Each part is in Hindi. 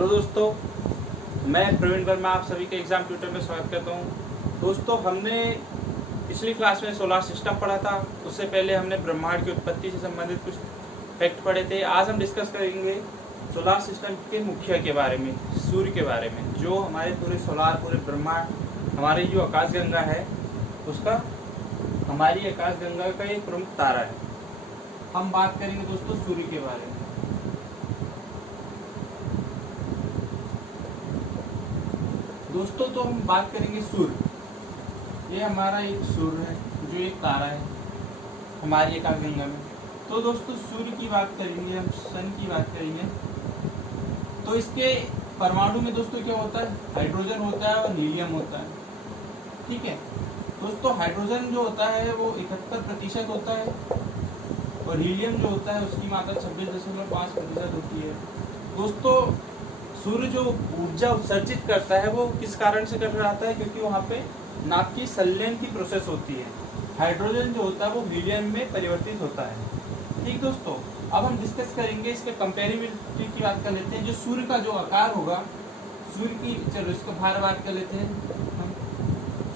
हेलो दोस्तों, मैं प्रवीण वर्मा आप सभी के एग्ज़ाम ट्यूटर में स्वागत करता हूं। दोस्तों, हमने पिछली क्लास में सोलार सिस्टम पढ़ा था। उससे पहले हमने ब्रह्मांड की उत्पत्ति से संबंधित कुछ फैक्ट पढ़े थे। आज हम डिस्कस करेंगे सोलार सिस्टम के मुखिया के बारे में, सूर्य के बारे में, जो हमारे पूरे ब्रह्मांड, हमारी जो आकाशगंगा है उसका, हमारी आकाशगंगा का एक प्रमुख तारा है। हम बात करेंगे दोस्तों सूर्य के बारे में। दोस्तों, तो हम बात करेंगे सूर्य। ये हमारा एक सूर्य है, जो एक तारा है हमारी आकाशगंगा में। तो दोस्तों, सूर्य की बात करेंगे, हम सन की बात करेंगे। तो इसके परमाणु में दोस्तों क्या होता है? हाइड्रोजन होता है और हीलियम होता है। ठीक है दोस्तों, हाइड्रोजन जो होता है वो 71% होता है और हीलियम जो होता है उसकी मात्रा 26.5% होती है। दोस्तों, सूर्य जो ऊर्जा उत्सर्जित करता है वो किस कारण से कर रहा है? क्योंकि वहाँ पे नाभिक की संलयन की प्रोसेस होती है। हाइड्रोजन जो होता है वो हीलियम में परिवर्तित होता है। ठीक दोस्तों, अब हम डिस्कस करेंगे इसके कंपेरेबिलिटी की बात कर लेते हैं। जो सूर्य का जो आकार होगा, सूर्य की, चलो इसका भार बात कर लेते हैं हम।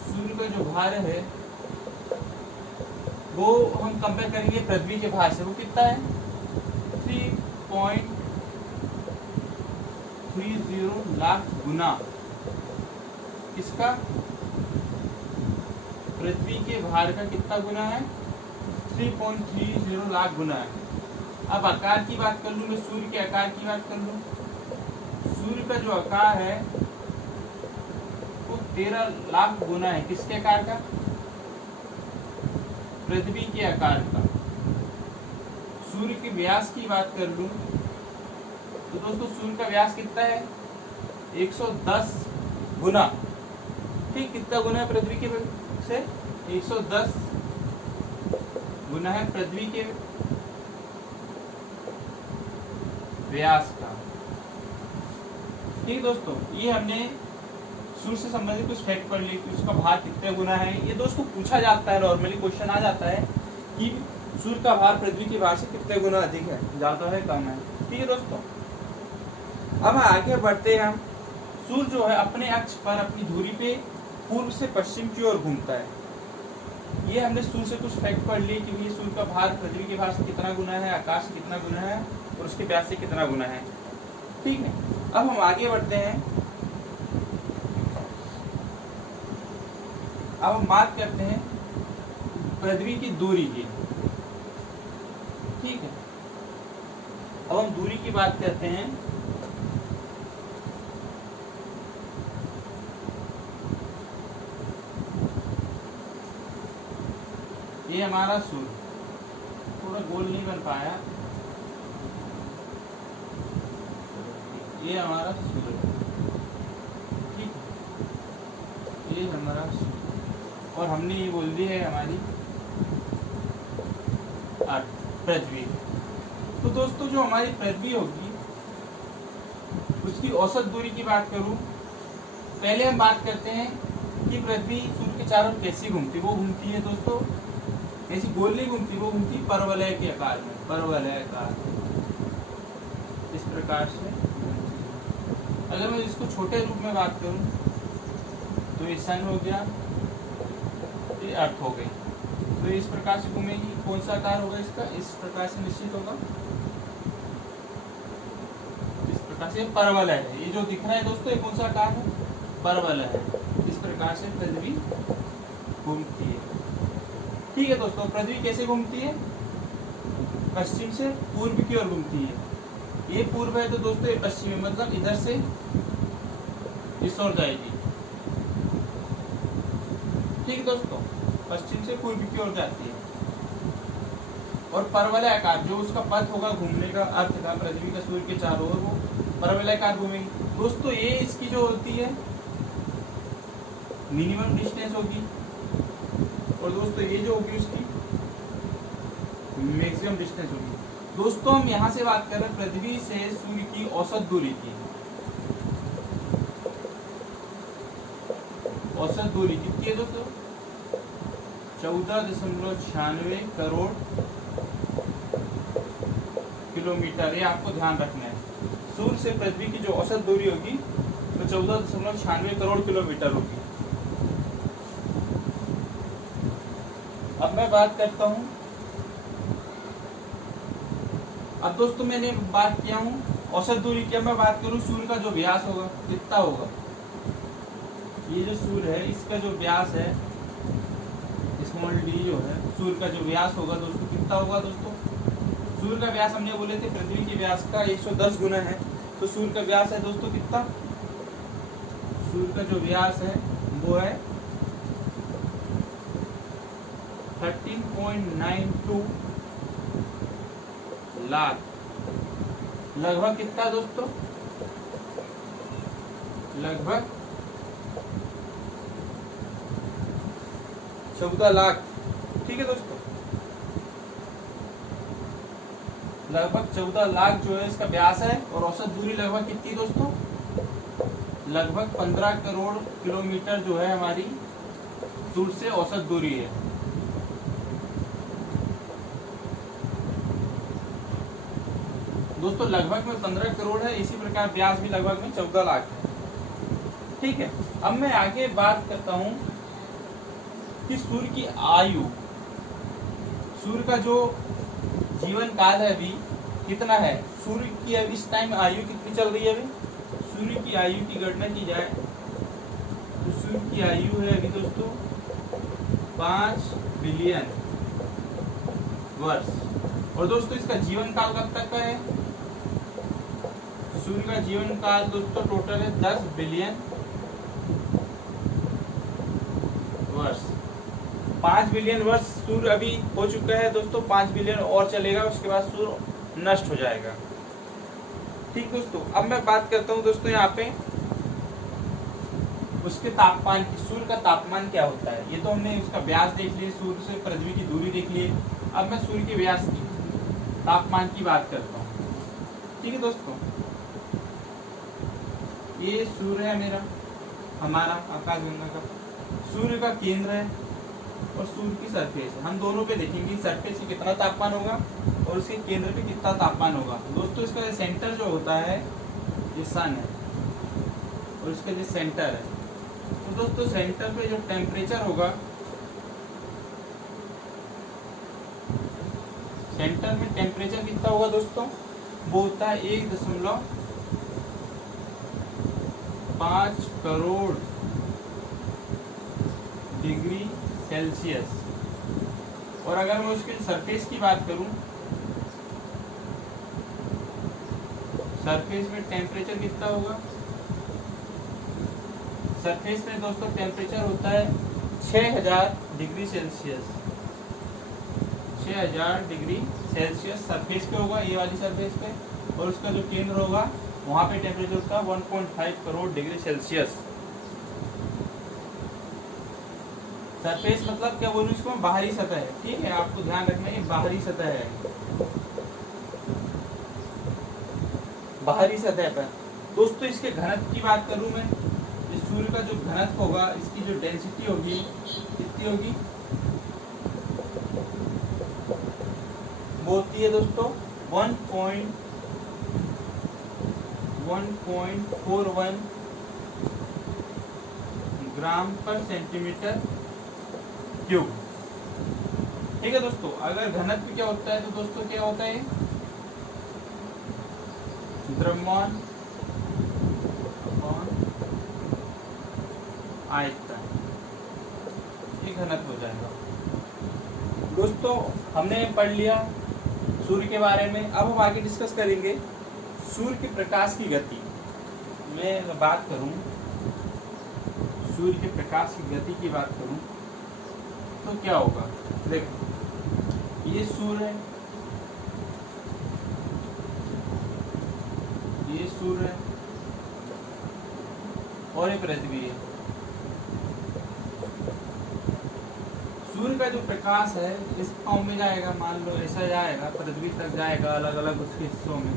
सूर्य का जो भार है वो हम कंपेयर करेंगे पृथ्वी के भार से। वो कितना है? 3.30 लाख गुना। इसका पृथ्वी के भार का कितना गुना है? 3.30 लाख गुना है। अब आकार की बात कर लूं, मैं सूर्य के आकार की बात कर लूं। सूर्य का जो आकार है वो 13 लाख गुना है। किसके आकार का? पृथ्वी के आकार का। सूर्य के व्यास की बात कर लूं तो दोस्तों, सूर्य का व्यास कितना है? 110 गुना। ठीक, कितना गुना है पृथ्वी के से? 110 गुना है पृथ्वी के व्यास का। ठीक दोस्तों, ये हमने सूर्य से संबंधित कुछ फैक्ट पढ़ ली कि उसका भार कितने गुना है। ये दोस्तों पूछा जाता है, नॉर्मली क्वेश्चन आ जाता है कि सूर्य का भार पृथ्वी के भार से कितने गुना अधिक है, ज्यादा है, कम है। ठीक है दोस्तों, अब आगे बढ़ते हैं हम। सूर्य जो है अपने अक्ष पर अपनी धुरी पे पूर्व से पश्चिम की ओर घूमता है। ये हमने सूर्य से कुछ फैक्ट पढ़ लिए कि सूर्य का भार पृथ्वी के भार से कितना गुना है, आकाश से कितना गुना है और उसके व्यास से कितना गुना है। ठीक है, अब हम आगे बढ़ते हैं। अब हम बात करते हैं पृथ्वी की दूरी की। ठीक है, अब हम दूरी की बात करते हैं। ये हमारा सूर्य, थोड़ा गोल नहीं बन पाया। ये हमारा सूर्य, ठीक, ये हमारा सूर्य, और हमने ये बोल दी है हमारी अर्थ, पृथ्वी। तो दोस्तों, जो हमारी पृथ्वी होगी उसकी औसत दूरी की बात करूं, पहले हम बात करते हैं कि पृथ्वी सूर्य के चारों ओर कैसी घूमती। वो घूमती है दोस्तों, ऐसी गोल नहीं घूमती, वो घूमती परवलय के आकार में, परवलय आकार, इस प्रकार से। अगर मैं इसको छोटे रूप में बात करूं तो ये सन हो गया, ये अर्थ हो गई। तो इस प्रकार से घूमेगी। कौन सा आकार होगा इसका? इस प्रकार से निश्चित होगा, इस प्रकार से। परवलय है, ये जो दिख रहा है दोस्तों, ये कौन सा आकार है? परवलय है। इस प्रकार से पृथ्वी घूमती है। ठीक है दोस्तों, पृथ्वी कैसे घूमती है? पश्चिम से पूर्व की ओर घूमती है। ये पूर्व है तो दोस्तों ये पश्चिम है, मतलब इधर से इस ओर जाएगी। ठीक दोस्तों, पश्चिम से पूर्व की ओर जाती है। और परवलय आकार, जो उसका पथ होगा घूमने का, अर्थ का, पृथ्वी का सूर्य के चारों ओर, वो परवलय आकार घूमेगी। दोस्तों, ये इसकी जो होती है मिनिमम डिस्टेंस होगी, और दोस्तों ये जो होगी उसकी मैक्सिमम डिस्टेंस होगी। दोस्तों, हम यहाँ से बात कर रहे हैं पृथ्वी से सूर्य की औसत दूरी की। औसत दूरी कितनी है दोस्तों? 14.96 करोड़ किलोमीटर, ये आपको ध्यान रखना है। सूर्य से पृथ्वी की जो औसत दूरी होगी वो 14.96 करोड़ किलोमीटर होगी। अब मैं बात करता हूँ, अब दोस्तों मैंने बात किया हूँ औसत दूरी की। अब मैं बात करूँ सूर्य का जो व्यास होगा कितना होगा। ये जो सूर्य है इसका जो व्यास है स्मॉल डी जो है, सूर्य का जो व्यास होगा दोस्तों कितना होगा। दोस्तों सूर्य का व्यास हमने बोले थे पृथ्वी के व्यास का 110 गुना है, तो सूर्य का व्यास है दोस्तों कितना। सूर्य का जो व्यास है वो है 13.92 लाख, लगभग कितना दोस्तों, लगभग 14 लाख। ठीक है दोस्तों, लगभग 14 लाख जो है इसका व्यास है। और औसत दूरी लगभग कितनी दोस्तों, लगभग 15 करोड़ किलोमीटर जो है हमारी सूर्य से औसत दूरी है। दोस्तों लगभग में 15 करोड़ है, इसी प्रकार व्यास भी लगभग में 14 लाख है। ठीक है, अब मैं आगे बात करता हूं कि सूर्य की आयु, सूर्य का जो जीवन काल है अभी कितना है। सूर्य की अभी इस टाइम आयु कितनी चल रही है। अभी सूर्य की आयु की गणना की जाए तो सूर्य की आयु है अभी दोस्तों 5 बिलियन वर्ष। और दोस्तों इसका जीवन काल कब तक का है। सूर्य का जीवन काल दोस्तों टोटल है 10 बिलियन वर्ष। 5 बिलियन वर्ष सूर्य अभी हो चुका है दोस्तों, 5 बिलियन और चलेगा, उसके बाद सूर्य नष्ट हो जाएगा। ठीक दोस्तों, अब मैं बात करता हूँ दोस्तों यहाँ पे उसके तापमान की। सूर्य का तापमान क्या होता है, ये तो हमने उसका व्यास देख लिया, सूर्य से पृथ्वी की दूरी देख ली। अब मैं सूर्य के व्यास की, तापमान की बात करता हूँ। ठीक है दोस्तों, ये सूर्य है मेरा, हमारा आकाशगंगा का, सूर्य का केंद्र है और सूर्य की सरफेस है। हम दोनों पे देखेंगे सरफेस पे कितना तापमान होगा और उसके केंद्र पे कितना तापमान होगा। दोस्तों इसका सेंटर जो होता है ये सन है और इसका जो सेंटर है, तो दोस्तों सेंटर पे जो टेम्परेचर होगा, सेंटर में टेम्परेचर कितना होगा दोस्तों, वो होता है 1.5 करोड़ डिग्री सेल्सियस। और अगर मैं उसके सरफेस की बात करूं, सरफेस में टेम्परेचर कितना होगा। सरफेस में दोस्तों टेम्परेचर होता है 6000 degree Celsius. 6000 degree Celsius surface पे होगा, ये वाली सरफेस पे। और उसका जो केंद्र होगा वहां पे टेम्परेचर होता है 1.5 करोड़ डिग्री सेल्सियस। सरफेस मतलब क्या बोलूं इसको, बाहरी सतह है। ठीक है, आपको ध्यान रखना है, ये बाहरी सतह है, बाहरी सतह पर। दोस्तों इसके घनत्व की बात करूं मैं, इस सूर्य का जो घनत्व होगा, इसकी जो डेंसिटी होगी कितनी होगी, वो होती है दोस्तों 1.41 ग्राम पर सेंटीमीटर क्यूब। ठीक है दोस्तों, अगर घनत्व क्या होता है तो दोस्तों क्या होता है, द्रव्यमान आयतन, ये घनत्व हो जाएगा। दोस्तों हमने पढ़ लिया सूर्य के बारे में। अब हम आगे डिस्कस करेंगे सूर्य के प्रकाश की गति। मैं बात करूं सूर्य के प्रकाश की गति की बात करूं तो क्या होगा। देखो ये सूर्य है, ये सूर्य है और ये पृथ्वी है। सूर्य का जो प्रकाश है इस फॉर्म में जाएगा, मान लो ऐसा जाएगा, पृथ्वी तक जाएगा, अलग अलग उसके हिस्सों में।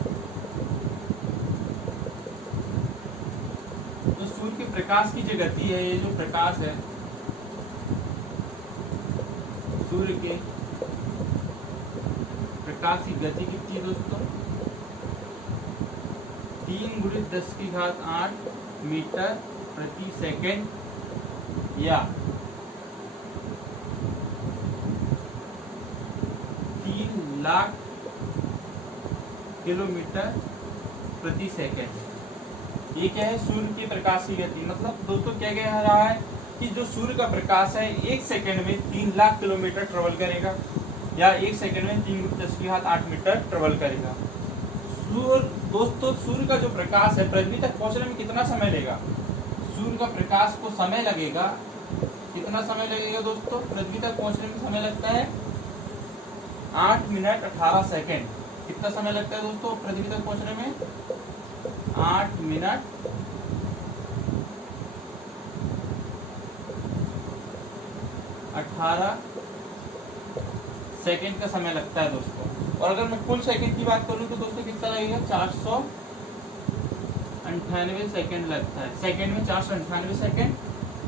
तो सूर्य के प्रकाश की जो गति है, ये जो प्रकाश है सूर्य के प्रकाश की गति कितनी है दोस्तों, 3 × 10⁸ मीटर प्रति सेकेंड या 3 लाख किलोमीटर प्रति सेकेंड। ये क्या है? सूर्य की प्रकाश की गति। मतलब दोस्तों क्या कह रहा है कि जो सूर्य का प्रकाश है 1 सेकेंड में 3 लाख किलोमीटर ट्रेवल करेगा या 1 सेकेंड में 3 × 10⁸ मीटर ट्रेवल करेगा। दोस्तों सूर्य का जो प्रकाश है पृथ्वी तक पहुंचने में कितना समय लेगा? सूर्य का प्रकाश को समय लगेगा, कितना समय लगेगा दोस्तों? पृथ्वी तक पहुंचने में समय लगता है 8 मिनट 18 सेकेंड। कितना समय लगता है दोस्तों पृथ्वी तक पहुंचने में? 8 मिनट 18 सेकेंड का समय लगता है दोस्तों। और अगर मैं फुल सेकेंड की बात करूं तो दोस्तों कितना लगेगा? 498 सेकेंड लगता है। सेकेंड में 498 सेकेंड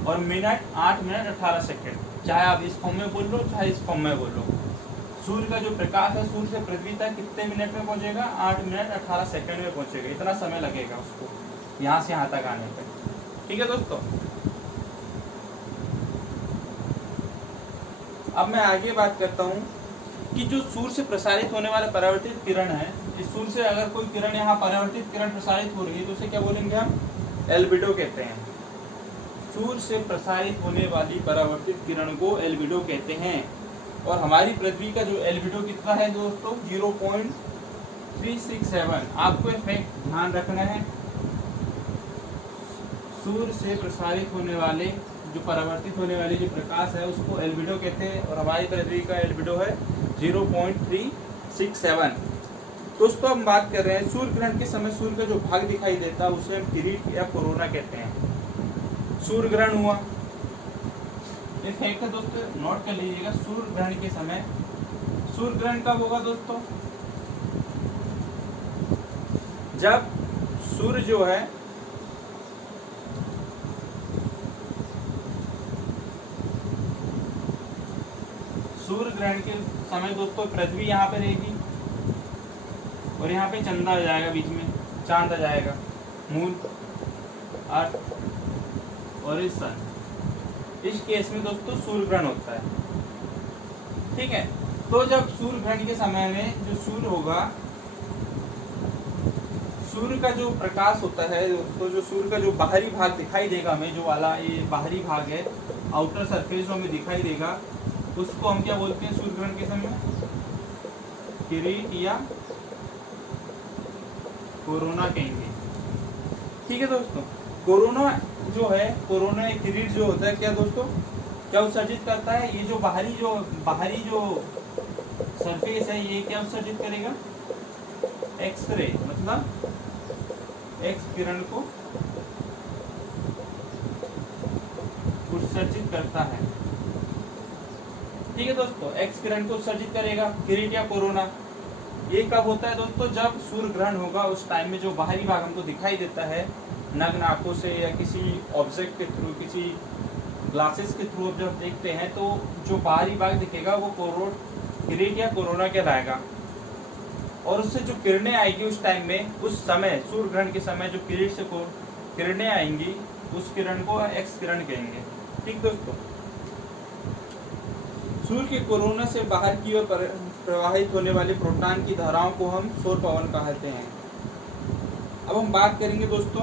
और मिनट 8 मिनट 18 सेकेंड। चाहे आप इस फॉर्म में बोल लो चाहे इस फॉर्म में बोल लो। सूर्य का जो प्रकाश है सूर्य से पृथ्वी तक कितने मिनट में पहुंचेगा? 8 मिनट 18 सेकेंड में पहुंचेगा। इतना समय लगेगा उसको यहाँ से यहाँ तक आने तक। ठीक है दोस्तों। अब मैं आगे बात करता हूँ कि जो सूर्य से प्रसारित होने वाला परावर्तित किरण है, इस सूर्य से अगर कोई किरण यहाँ परावर्तित किरण प्रसारित हो रही है तो उसे क्या बोलेंगे हम? एल्बिडो कहते हैं। सूर्य से प्रसारित होने वाली परावर्तित किरण को एल्बिडो कहते हैं। और हमारी पृथ्वी का जो एल्बिडो कितना है दोस्तों? 0.367। आपको फैक्ट ध्यान रखना है। सूर्य से प्रसारित होने वाले जो परावर्तित होने वाली जो प्रकाश है उसको एल्बिडो कहते हैं और हमारी पृथ्वी का एल्बिडो है 0.367। दोस्तों हम बात कर रहे हैं सूर्य ग्रहण के समय सूर्य का जो भाग दिखाई देता है उसे हम किरीट या कोरोना कहते हैं। सूर्य ग्रहण हुआ, ये फैक्ट है दोस्तों, नोट कर लीजिएगा। सूर्य ग्रहण के समय, सूर्य ग्रहण कब होगा दोस्तों? जब सूर्य जो है सूर्य ग्रहण के समय दोस्तों पृथ्वी यहाँ पे रहेगी और यहाँ पे चंद्र आ जाएगा, बीच में चांद आ जाएगा, मून, अर्थ और इस सन। इस केस में दोस्तों सूर्य ग्रहण होता है। ठीक है। तो जब सूर्य ग्रहण के समय में जो सूर्य होगा, सूर्य का जो प्रकाश होता है दोस्तों, जो सूर्य का जो बाहरी भाग दिखाई देगा हमें, जो वाला ये बाहरी भाग है, आउटर सरफेस जो हमें दिखाई देगा, उसको हम क्या बोलते हैं सूर्य ग्रहण के समय? किरीट या कोरोना कहेंगे। ठीक है दोस्तों। कोरोना जो है, कोरोना या किरीट जो होता है क्या दोस्तों, क्या उत्सर्जित करता है? ये जो बाहरी जो सरफेस है ये क्या उत्सर्जित करेगा? एक्सरे, मतलब एक्स किरण को उत्सर्जित करता है। ठीक है दोस्तों, एक्स किरण को उत्सर्जित करेगा किरीट या कोरोना। ये कब होता है दोस्तों? जब सूर्य ग्रहण होगा उस टाइम में जो बाहरी भाग हमको दिखाई देता है नग्न आंखों से या किसी ऑब्जेक्ट के थ्रू, किसी ग्लासेस के थ्रू जब देखते हैं तो जो बाहरी भाग दिखेगा वो किरीट या कोरोना कहलाएगा। और उससे जो किरणें आएगी उस टाइम में, उस समय सूर्य ग्रहण के समय जो किरीट से किरणें आएंगी उस किरण को एक्स किरण कहेंगे। ठीक दोस्तों। सूर्य के कोरोना से बाहर की ओर प्रवाहित होने वाले प्रोटॉन की धाराओं को हम सौर पवन कहते हैं। अब हम बात करेंगे दोस्तों,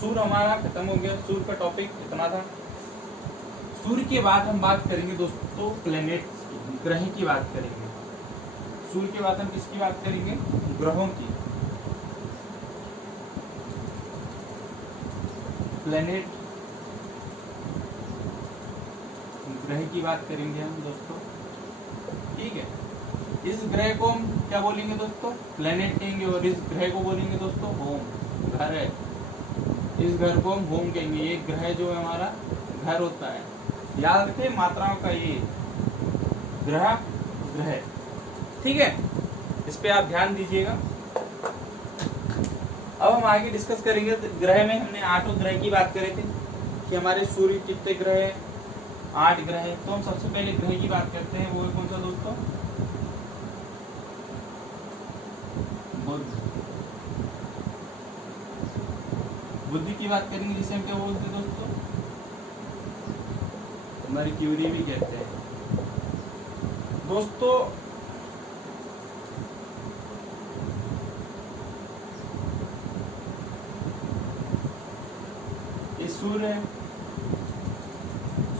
सूर्य हमारा खत्म हो गया, सूर्य का टॉपिक इतना था। सूर्य के बाद हम बात करेंगे दोस्तों प्लेनेट, ग्रह की बात करेंगे। सूर्य के बाद हम किसकी बात करेंगे? ग्रहों की। प्लेनेट, ग्रह की बात करेंगे हम दोस्तों। ठीक है। इस ग्रह को हम क्या बोलेंगे दोस्तों? प्लेनेट कहेंगे। और इस ग्रह को बोलेंगे दोस्तों होम, घर है। इस घर को हम होम कहेंगे। ये ग्रह जो है हमारा घर होता है। याद रखें मात्राओं का, ये ग्रह। ठीक है, इस पे आप ध्यान दीजिएगा। अब हम आगे डिस्कस करेंगे। ग्रह में हमने 8 ग्रह की बात करी थी कि हमारे सूर्य कितने ग्रह हैं? 8 ग्रह हैं। तो हम सबसे पहले ग्रह की बात करते हैं। वो कौन सा दोस्तों? बुध। बुध की बात करेंगे जिसे हम क्या बोलते हैं दोस्तों, मर्क्यूरी भी कहते हैं दोस्तों। ये सूर्य है,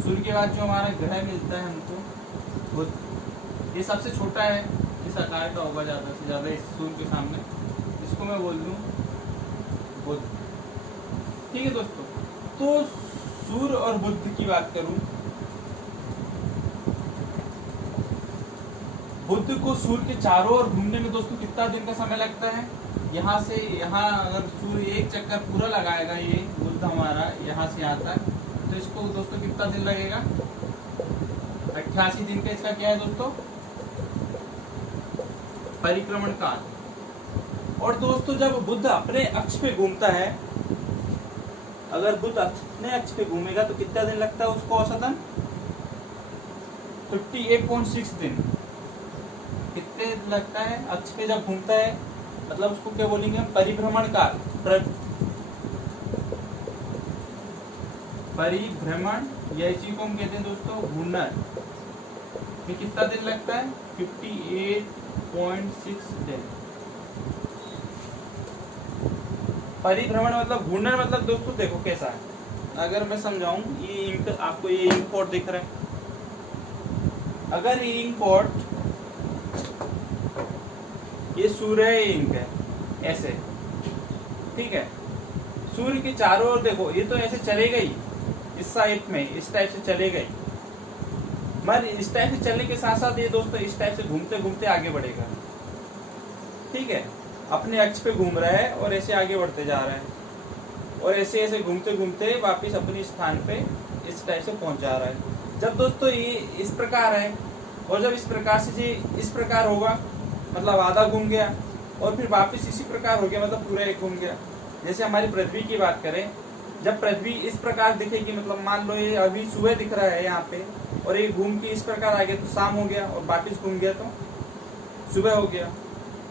सूर्य के बाद जो हमारा ग्रह मिलता है हमको बुध, ये सबसे छोटा है, इस आकार का होगा ज़्यादा से ज़्यादा इस सूर्य के सामने, इसको मैं बोल दूँ बुध। ठीक है दोस्तों, तो सूर्य और बुध की बात करूं, बुध को सूर्य के चारों ओर घूमने में दोस्तों कितना दिन का समय लगता है। यहाँ से यहाँ अगर सूर्य एक चक्कर पूरा लगाएगा, ये बुध हमारा यहाँ से यहाँ तक, तो इसको दोस्तों कितना दिन लगेगा, 88 दिन का इसका क्या है दोस्तों, परिक्रमण काल। और दोस्तों जब बुध अपने अक्ष पे घूमता है, अगर बुध अपने अक्ष पे घूमेगा तो कितना दिन लगता है उसको, औसतन 58.6 दिन। कितने लगता है अक्ष पे जब घूमता है, मतलब उसको क्या बोलेंगे हम, परिभ्रमण काल। परिभ्रमण या इसी को हम कहते हैं दोस्तों घूर्णन। ये कितना दिन लगता है, 58.6 दिन। परिभ्रमण मतलब घूर्णन मतलब दोस्तों देखो कैसा है, अगर मैं समझाऊं, ये इंक, आपको ये इंक पॉट दिख रहा है, अगर ये इंक पॉट, ये सूर्य है, ये इंक है ऐसे, ठीक है, सूर्य के चारों ओर देखो, ये तो ऐसे चलेगा ही इस साइड में, इस टाइप से चलेगा ही, मगर इस टाइप से चलने के साथ साथ ये दोस्तों इस टाइप से घूमते घूमते आगे बढ़ेगा। ठीक है, अपने अक्ष पे घूम रहा है और ऐसे आगे बढ़ते जा रहा है, और ऐसे ऐसे घूमते घूमते वापिस अपने स्थान पे इस टाइप से पहुंच जा रहा है। जब दोस्तों ये इस प्रकार है, और जब इस प्रकार से ये इस प्रकार होगा, मतलब आधा घूम गया, और फिर वापस इसी प्रकार हो गया, मतलब पूरा एक घूम गया। जैसे हमारी पृथ्वी की बात करें, जब पृथ्वी इस प्रकार दिखेगी, मतलब मान लो ये अभी सुबह दिख रहा है यहाँ पे, और ये घूम के इस प्रकार आ गया तो शाम हो गया, और वापस घूम गया तो सुबह हो गया।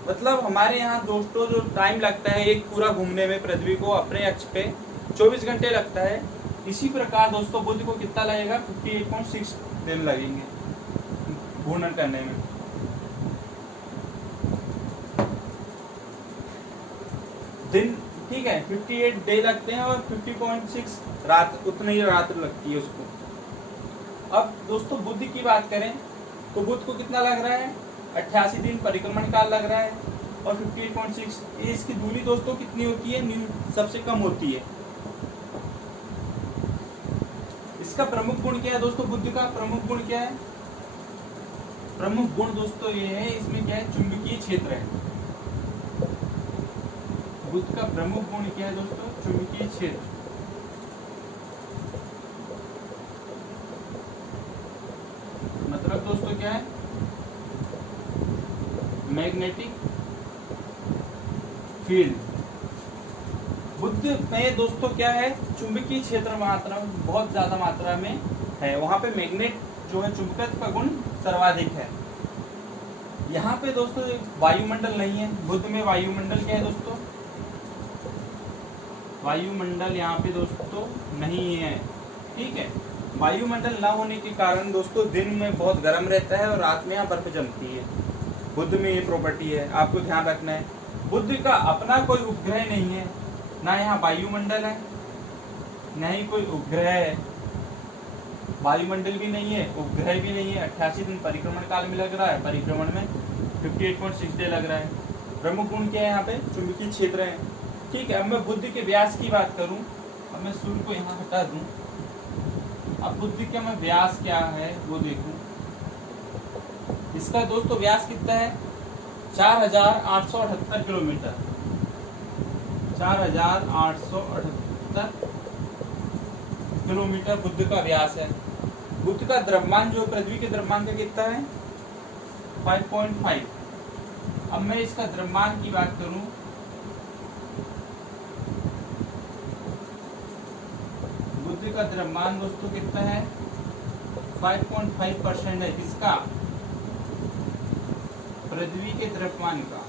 मतलब हमारे यहाँ दोस्तों जो टाइम लगता है एक पूरा घूमने में पृथ्वी को अपने अक्ष पे 24 घंटे लगता है, इसी प्रकार दोस्तों बुध को कितना लगेगा, 58.6 दिन लगेंगे घूर्णन करने में। दिन, ठीक है, 58 डे लगते हैं, और 50.6 रात, उतनी ही रात लगती है उसको। अब दोस्तों बुध की बात करें तो बुध को कितना लग रहा है, 88 दिन परिक्रमण काल लग रहा है, और 58.6, ये इसकी दूरी दोस्तों कितनी होती है, सबसे कम होती है। इसका प्रमुख गुण क्या है दोस्तों, बुध का प्रमुख गुण क्या है, प्रमुख गुण दोस्तों ये है, इसमें क्या है, चुंबकीय क्षेत्र है। बुध का प्रमुख गुण क्या है दोस्तों, चुंबकीय क्षेत्र। मतलब दोस्तों क्या है, मैग्नेटिक फील्ड। बुध में दोस्तों क्या है, चुंबकीय क्षेत्र मात्रा बहुत ज्यादा मात्रा में है, वहां पे मैग्नेट जो है, चुंबकत्व का गुण सर्वाधिक है। यहाँ पे दोस्तों वायुमंडल नहीं है, बुध में वायुमंडल क्या है दोस्तों, वायुमंडल यहाँ पे दोस्तों नहीं है। ठीक है, वायुमंडल ना होने के कारण दोस्तों दिन में बहुत गर्म रहता है, और रात में यहाँ बर्फ जमती है। बुध में ये प्रॉपर्टी है, आपको ध्यान रखना है। बुध का अपना कोई उपग्रह नहीं है, ना यहाँ वायुमंडल है, ना ही कोई उपग्रह है, वायुमंडल भी नहीं है, उपग्रह भी नहीं है। 88 दिन परिक्रमण काल में लग रहा है, परिक्रमण में 58.6 डे लग रहा है। प्रमुख गुण क्या है, यहाँ पे चुंबकीय क्षेत्र है। ठीक है, अब मैं बुध के व्यास की बात करूं, अब मैं सूर्य को यहाँ हटा दूं, अब बुध का मैं व्यास क्या है वो देखूं। इसका दोस्तों व्यास कितना है, 4878 किलोमीटर, 4878 किलोमीटर बुध का व्यास है। बुध का द्रव्यमान जो पृथ्वी के द्रव्यमान का कितना है, 5.5। अब मैं इसका द्रव्यमान की बात करूं, बुध का द्रव्यमान दोस्तों कितना है, 5.5% है। किसका, पृथ्वी के द्रव्यमान का।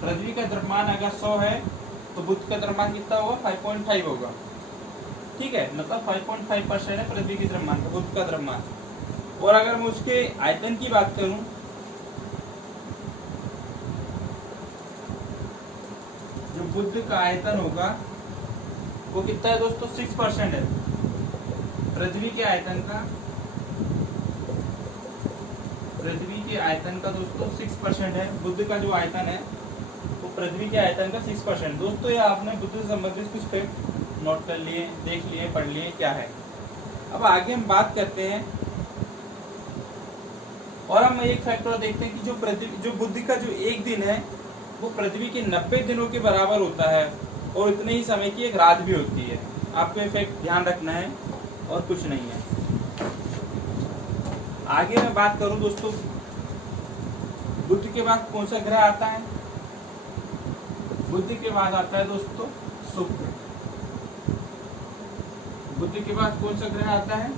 पृथ्वी का द्रव्यमान अगर 100 है तो बुध का द्रव्यमान कितना होगा, 5.5 होगा। ठीक है, मतलब 5.5% है पृथ्वी की द्रव्यमान, बुध का द्रव्यमान। और अगर मैं उसके आयतन की बात करूं, जो बुध का आयतन होगा वो कितना है दोस्तों, 6% है पृथ्वी के आयतन का। पृथ्वी के आयतन का दोस्तों 6% है, बुध का जो आयतन है वो पृथ्वी के आयतन का 6%। दोस्तों ये आपने बुध से संबंधित कुछ फैक्ट नोट कर लिए, देख लिए, पढ़ लिए क्या है। अब आगे हम बात करते हैं और हम एक फैक्ट और देखते हैं कि जो बुध का जो एक दिन है वो पृथ्वी के 90 दिनों के बराबर होता है और इतने ही समय की एक रात भी होती है। आपको ये फैक्ट ध्यान रखना है और कुछ नहीं है। आगे मैं बात करूं दोस्तों, बुध के बाद कौन सा ग्रह आता है? बुध के बाद आता है दोस्तों शुक्र। बुध के बाद कौन सा ग्रह आता है?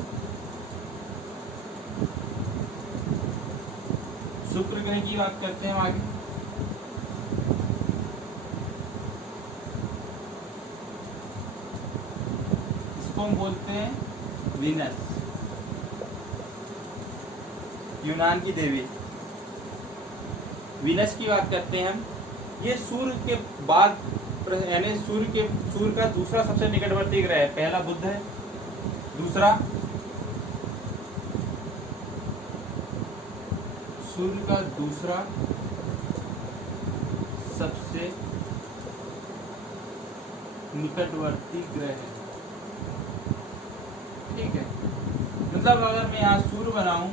शुक्र ग्रह की बात करते हैं आगे। इसको हम बोलते हैं वीनस, यूनान की देवी। वीनस की बात करते हैं हम। ये सूर्य के बाद यानी सूर्य का दूसरा सबसे निकटवर्ती ग्रह है। पहला बुध है, दूसरा सूर्य का दूसरा सबसे निकटवर्ती ग्रह है। ठीक है, मतलब अगर मैं यहाँ सूर्य बनाऊं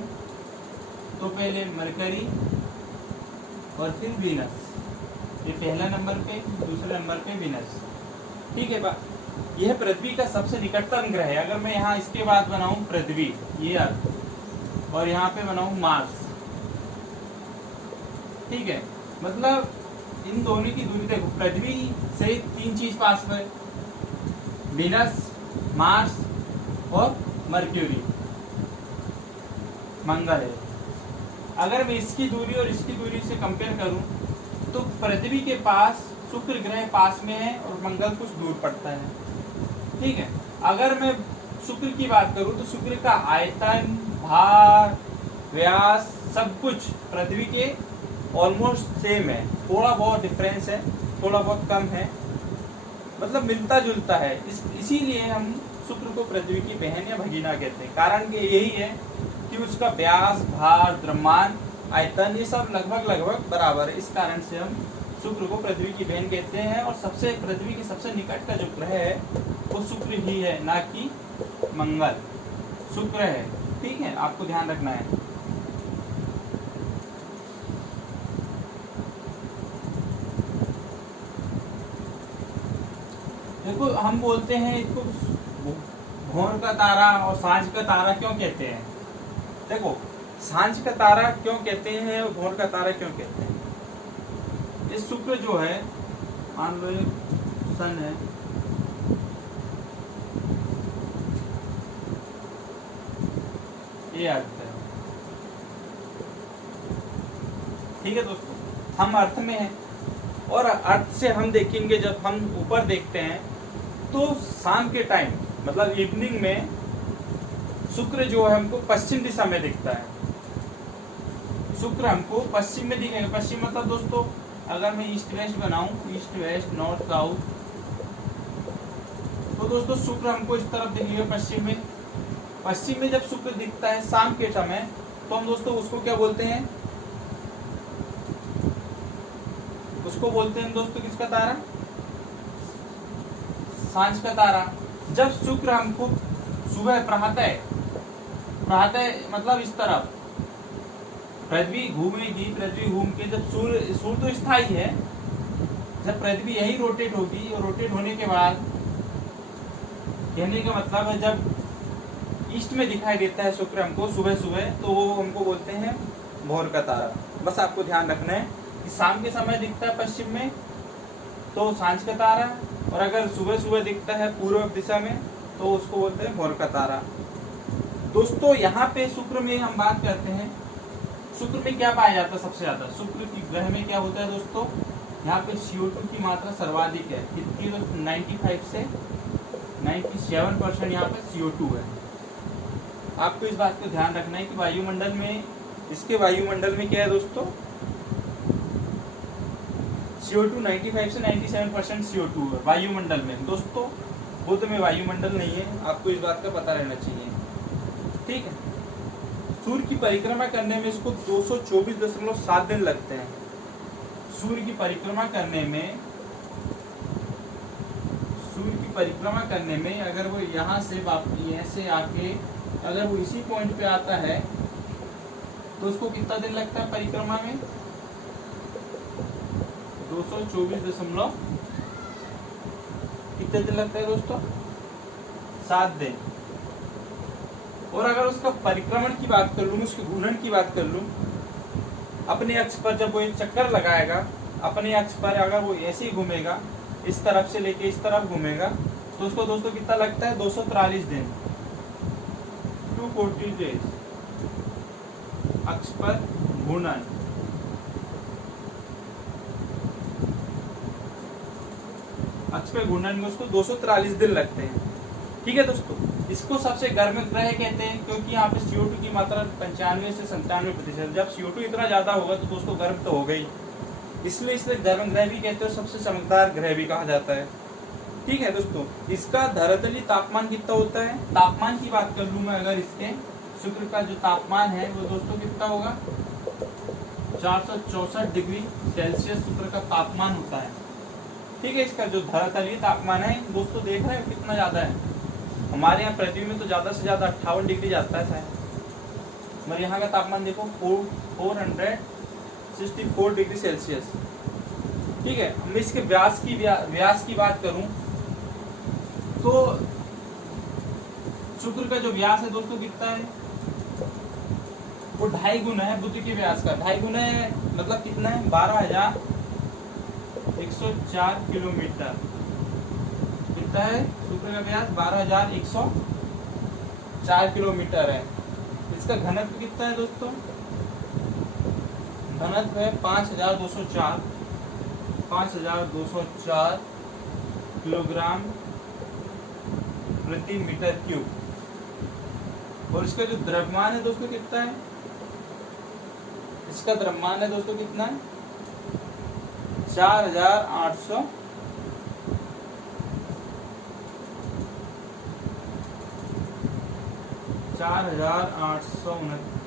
तो पहले मरकरी और फिर वीनस, ये पहला नंबर पे, दूसरे नंबर पे वीनस। ठीक है, यह पृथ्वी का सबसे निकटतम ग्रह है। अगर मैं यहाँ इसके बाद बनाऊं पृथ्वी, ये अर्थ, और यहाँ पे बनाऊं मार्स। ठीक है, मतलब इन दोनों की दूरी देखो, पृथ्वी से 3 चीज पास है, वीनस, मार्स और मर्क्यूरी, मंगल है। अगर मैं इसकी दूरी और इसकी दूरी से कंपेयर करूं तो पृथ्वी के पास शुक्र ग्रह पास में है और मंगल कुछ दूर पड़ता है। ठीक है, अगर मैं शुक्र की बात करूं तो शुक्र का आयतन, भार, व्यास सब कुछ पृथ्वी के ऑलमोस्ट सेम है। थोड़ा बहुत डिफरेंस है, थोड़ा बहुत कम है, मतलब मिलता जुलता है। इसीलिए हम शुक्र को पृथ्वी की बहन या भगीना कहते हैं। कारण कि यही है कि उसका व्यास, भार, द्रव्यमान, आयतन ये सब लगभग बराबर है। इस कारण से हम शुक्र को पृथ्वी की बहन कहते हैं। और पृथ्वी के सबसे निकट का जो ग्रह है वो शुक्र ही है, ना कि मंगल। शुक्र है। ठीक है, आपको ध्यान रखना है। देखो, हम बोलते हैं इसको भोर का तारा और सांझ का तारा क्यों कहते हैं। देखो, सांझ का तारा क्यों कहते हैं और भोर का तारा क्यों कहते हैं। ये शुक्र जो है, मान लो सन है, ये अर्थ है। ठीक है दोस्तों, हम अर्थ में हैं और अर्थ से हम देखेंगे, जब हम ऊपर देखते हैं तो शाम के टाइम मतलब इवनिंग में शुक्र जो है हमको पश्चिम दिशा में दिखता है। शुक्र हमको पश्चिम में दिखेगा। पश्चिम मतलब दोस्तों, अगर मैं ईस्ट वेस्ट बनाऊं, ईस्ट वेस्ट नॉर्थ साउथ, तो दोस्तों शुक्र हमको इस तरफ दिखेगा पश्चिम में। पश्चिम में जब शुक्र दिखता है शाम के समय, तो हम दोस्तों उसको क्या बोलते हैं, उसको बोलते हैं दोस्तों किसका तारा, सांझ का तारा। जब शुक्र हमको सुबह प्रभातः मतलब इस तरफ पृथ्वी घूमेगी, पृथ्वी घूम के जब सूर्य तो स्थायी है, जब पृथ्वी यही रोटेट होगी और रोटेट होने के बाद, कहने का मतलब है जब ईस्ट में दिखाई देता है शुक्र हमको सुबह सुबह, तो वो हमको बोलते हैं भोर का तारा। बस आपको ध्यान रखना है कि शाम के समय दिखता है पश्चिम में तो सांझ का तारा, और अगर सुबह सुबह दिखता है पूर्व दिशा में तो उसको बोलते हैं भोर का तारा। दोस्तों यहाँ पे शुक्र में हम बात करते हैं, शुक्र में क्या पाया जाता है सबसे ज्यादा, शुक्र की ग्रह में क्या होता है दोस्तों, यहाँ पे CO2 की मात्रा सर्वाधिक है। कितनी दोस्तों? 95 से 97% यहाँ पे CO2 है। आपको इस बात को ध्यान रखना है कि वायुमंडल में, इसके वायुमंडल में क्या है दोस्तों? CO2 95 से 97% CO2 है वायुमंडल में दोस्तों। बुध में वायुमंडल नहीं है, आपको इस बात का पता रहना चाहिए, ठीक है। सूर्य की परिक्रमा करने में इसको 224.7 दिन लगते हैं। सूर्य की परिक्रमा करने में अगर वो यहाँ से ऐसे आके अगर वो इसी पॉइंट पे आता है तो उसको कितना दिन लगता है परिक्रमा में? 224 कितने दिन लगता है दोस्तों? 7 दिन। और अगर उसका परिक्रमण की बात कर लूँ, उसके घूर्णन की बात कर लूँ, अपने अक्ष पर जब वो एक चक्कर लगाएगा, अपने अक्ष पर अगर वो ऐसे ही घूमेगा, इस तरफ से लेके इस तरफ घूमेगा, तो उसको दोस्तों कितना लगता है? 243 दिन, 240 डेज अक्ष पर घूर्णन। अक्ष पर घूर्णन में उसको 243 दिन लगते हैं, ठीक है दोस्तों। इसको सबसे गर्म ग्रह कहते हैं क्योंकि यहाँ पे CO2 की मात्रा 95 से 97%। जब CO2 इतना ज्यादा होगा तो दोस्तों गर्म तो हो गई, इसलिए इसे गर्म ग्रह भी कहते हैं और सबसे चमकदार ग्रह भी कहा जाता है, ठीक है दोस्तों। इसका धरातलीय तापमान कितना होता है? तापमान की बात कर लूँ मैं अगर, इसके शुक्र का जो तापमान है वो दोस्तों कितना होगा? 464 डिग्री सेल्सियस शुक्र का तापमान होता है, ठीक है। इसका जो धरातलीय तापमान है दोस्तों, देख रहे हैं कितना ज्यादा है। हमारे यहाँ पृथ्वी में तो ज्यादा से ज्यादा 58 डिग्री जाता है शायद, मगर यहाँ का तापमान देखो 464 डिग्री सेल्सियस, ठीक है। मैं इसके व्यास की बात करूं तो शुक्र का जो व्यास है दोस्तों कितना है? वो 2.5 गुना है बुध के व्यास का। 2.5 गुना है मतलब कितना है? 12,104 किलोमीटर। कितना है शुक्र का व्यास? 12,104 किलोमीटर है। इसका घनत्व कितना है दोस्तों? घनत्व है 5,204 किलोग्राम प्रति मीटर क्यूब। और इसका जो द्रव्यमान है दोस्तों कितना है? इसका द्रव्यमान है दोस्तों कितना है? 4,869 ×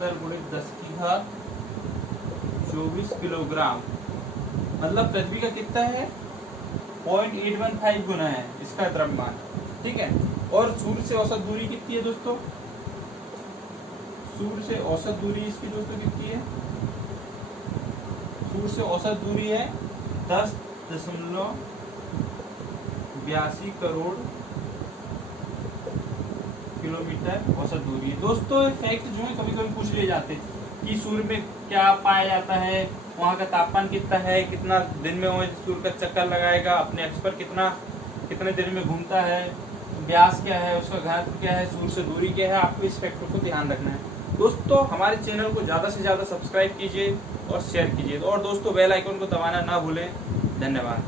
10⁻24 किलोग्राम। मतलब पृथ्वी का कितना है? 0.815 गुना है इसका द्रव्यमान, ठीक है। और सूर्य से औसत दूरी कितनी है दोस्तों? सूर्य से औसत दूरी इसकी दोस्तों कितनी है? सूर्य से औसत दूरी है 10.82 करोड़ किलोमीटर औसत दूरी है दोस्तों। फैक्ट जो है कभी कभी पूछ लिए जाते कि सूर्य में क्या पाया जाता है, वहाँ का तापमान कितना है, कितना दिन में वो सूर्य का चक्कर लगाएगा, अपने अक्ष पर कितने दिन में घूमता है, व्यास क्या है, उसका घनत्व क्या है, सूर्य से दूरी क्या है। आपको इस फैक्टर को ध्यान रखना है दोस्तों। हमारे चैनल को ज़्यादा से ज़्यादा सब्सक्राइब कीजिए और शेयर कीजिए, और दोस्तों बेल आइकन को दबाना ना भूलें। धन्यवाद।